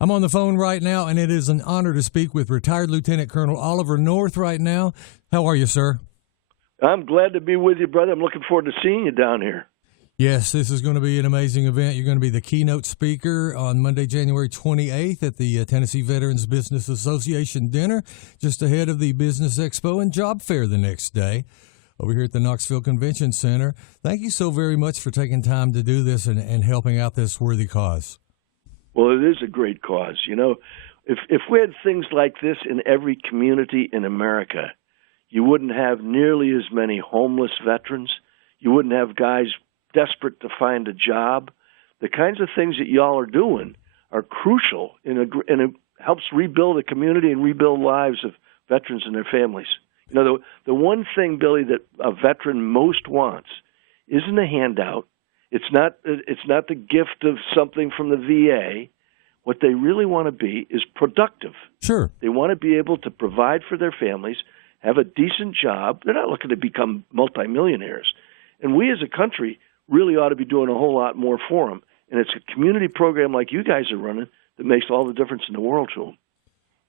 I'm on the phone right now, and it is an honor to speak with retired Lieutenant Colonel Oliver North right now. How are you, sir? I'm glad to be with you, brother. I'm looking forward to seeing you down here. Yes, this is going to be an amazing event. You're going to be the keynote speaker on Monday, January 28th at the Tennessee Veterans Business Association dinner, just ahead of the Business Expo and Job Fair the next day over here at the Knoxville Convention Center. Thank you so very much for taking time to do this and helping out this worthy cause. Well, it is a great cause. You know, if we had things like this in every community in America, you wouldn't have nearly as many homeless veterans. You wouldn't have guys desperate to find a job. The kinds of things that y'all are doing are crucial, and it helps rebuild a community and rebuild lives of veterans and their families. You know, the one thing, Billy, that a veteran most wants isn't a handout. It's not the gift of something from the VA. What they really want to be is productive. Sure. They want to be able to provide for their families, have a decent job. They're not looking to become multimillionaires. And we as a country really ought to be doing a whole lot more for them. And it's a community program like you guys are running that makes all the difference in the world to them.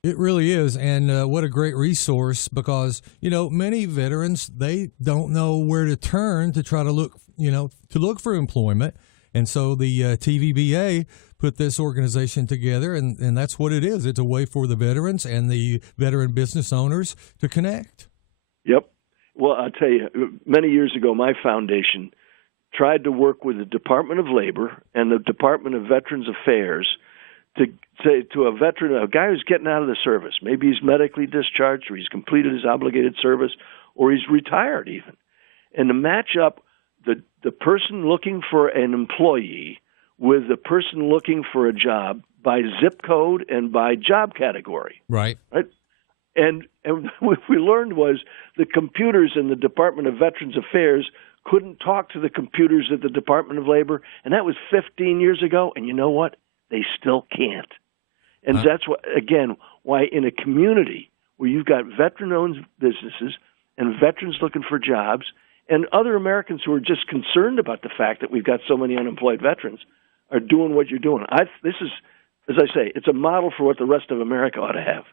It really is, and what a great resource, because, you know, many veterans, they don't know where to turn to try to look for employment, and so the TVBA put this organization together, and that's what it is. It's a way for the veterans and the veteran business owners to connect. Yep. Well, I'll tell you, many years ago, my foundation tried to work with the Department of Labor and the Department of Veterans Affairs to say to a veteran, a guy who's getting out of the service, maybe he's medically discharged or he's completed his obligated service or he's retired even, and to match up the person looking for an employee with the person looking for a job by zip code and by job category. Right. And what we learned was the computers in the Department of Veterans Affairs couldn't talk to the computers at the Department of Labor, and that was 15 years ago, and you know what? They still can't. And that's why in a community where you've got veteran-owned businesses and veterans looking for jobs and other Americans who are just concerned about the fact that we've got so many unemployed veterans are doing what you're doing. This is, as I say, it's a model for what the rest of America ought to have.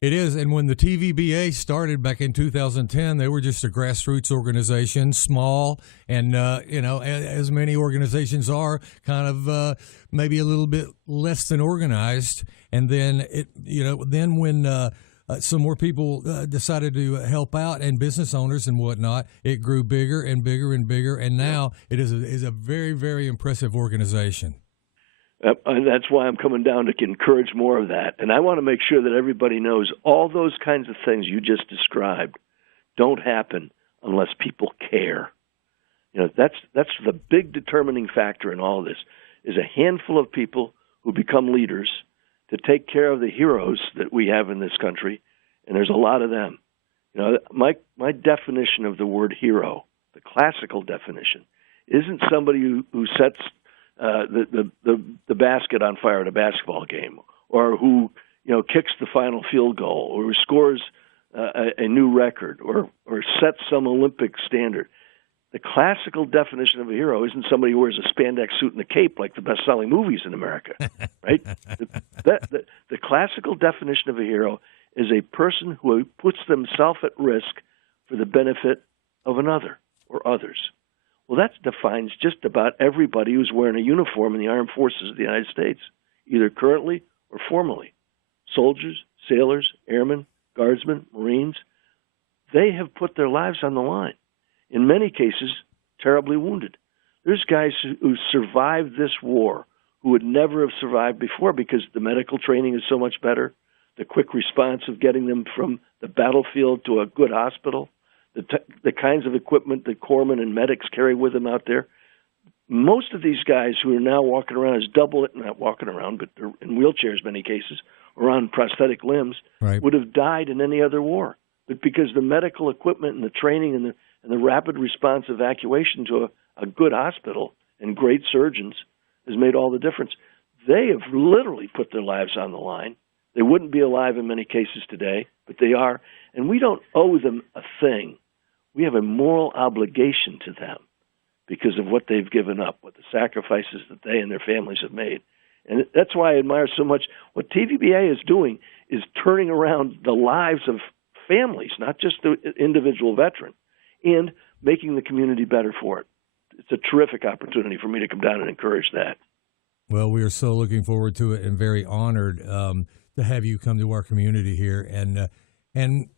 It is, and when the TVBA started back in 2010, they were just a grassroots organization, small, and as many organizations are, kind of maybe a little bit less than organized. And then when some more people decided to help out, and business owners and whatnot, it grew bigger and bigger and bigger, and now it is a very, very impressive organization. And that's why I'm coming down to encourage more of that. And I want to make sure that everybody knows all those kinds of things you just described don't happen unless people care. You know, that's the big determining factor in all of this, is a handful of people who become leaders to take care of the heroes that we have in this country, and there's a lot of them. You know, my definition of the word hero, the classical definition, isn't somebody who sets the basket on fire at a basketball game, or who kicks the final field goal, or who scores a new record, or sets some Olympic standard. The classical definition of a hero isn't somebody who wears a spandex suit and a cape like the best-selling movies in America, right? The classical definition of a hero is a person who puts themselves at risk for the benefit of another or others. Well, that defines just about everybody who's wearing a uniform in the armed forces of the United States, either currently or formerly. Soldiers, sailors, airmen, guardsmen, Marines, they have put their lives on the line, in many cases terribly wounded. There's guys who survived this war who would never have survived before because the medical training is so much better, the quick response of getting them from the battlefield to a good hospital, the kinds of equipment that corpsmen and medics carry with them out there. Most of these guys who are now walking around as not walking around, but they're in wheelchairs in many cases, or on prosthetic limbs, right, would have died in any other war. But because the medical equipment and the training and the rapid response evacuation to a good hospital and great surgeons has made all the difference. They have literally put their lives on the line. They wouldn't be alive in many cases today, but they are. And we don't owe them a thing. We have a moral obligation to them because of what they've given up, what the sacrifices that they and their families have made. And that's why I admire so much what TVBA is doing is turning around the lives of families, not just the individual veteran, and making the community better for it. It's a terrific opportunity for me to come down and encourage that. Well, we are so looking forward to it and very honored to have you come to our community here and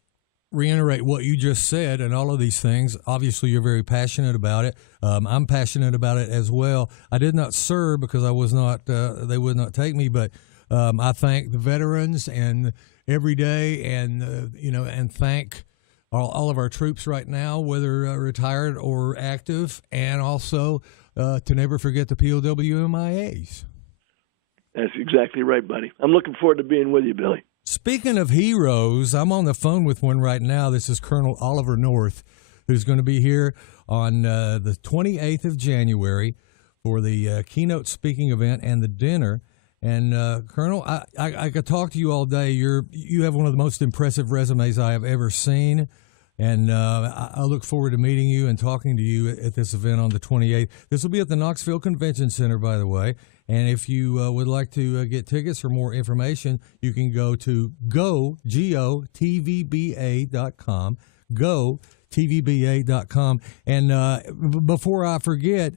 reiterate what you just said and all of these things. Obviously, you're very passionate about it. I'm passionate about it as well. I did not serve because I was not. They would not take me, but I thank the veterans and every day, and and thank all of our troops right now, whether retired or active, and also to never forget the POWMIAs. That's exactly right, buddy. I'm looking forward to being with you, Billy. Speaking of heroes, I'm on the phone with one right now. This is Colonel Oliver North, who's going to be here on the 28th of January for the keynote speaking event and the dinner. And Colonel, I could talk to you all day. You have one of the most impressive resumes I have ever seen. And I look forward to meeting you and talking to you at this event on the 28th. This will be at the Knoxville Convention Center, by the way. And if you would like to get tickets or more information, you can go to GoTVBA.com, GoTVBA.com. And before I forget,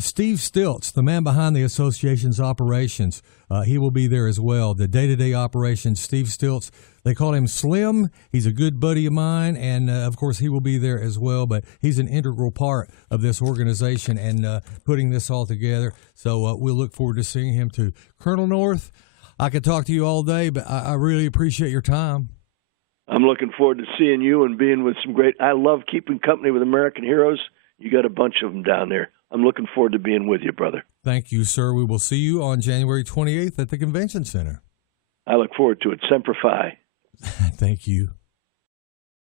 Steve Stilts, the man behind the association's operations, he will be there as well. The day-to-day operations, Steve Stilts, they call him Slim. He's a good buddy of mine, and of course he will be there as well. But he's an integral part of this organization and putting this all together. So we'll look forward to seeing him too. Colonel North, I could talk to you all day, but I really appreciate your time. I'm looking forward to seeing you and being with some great. I love keeping company with American heroes. You got a bunch of them down there. I'm looking forward to being with you, brother. Thank you, sir. We will see you on January 28th at the Convention Center. I look forward to it. Semper Fi. Thank you.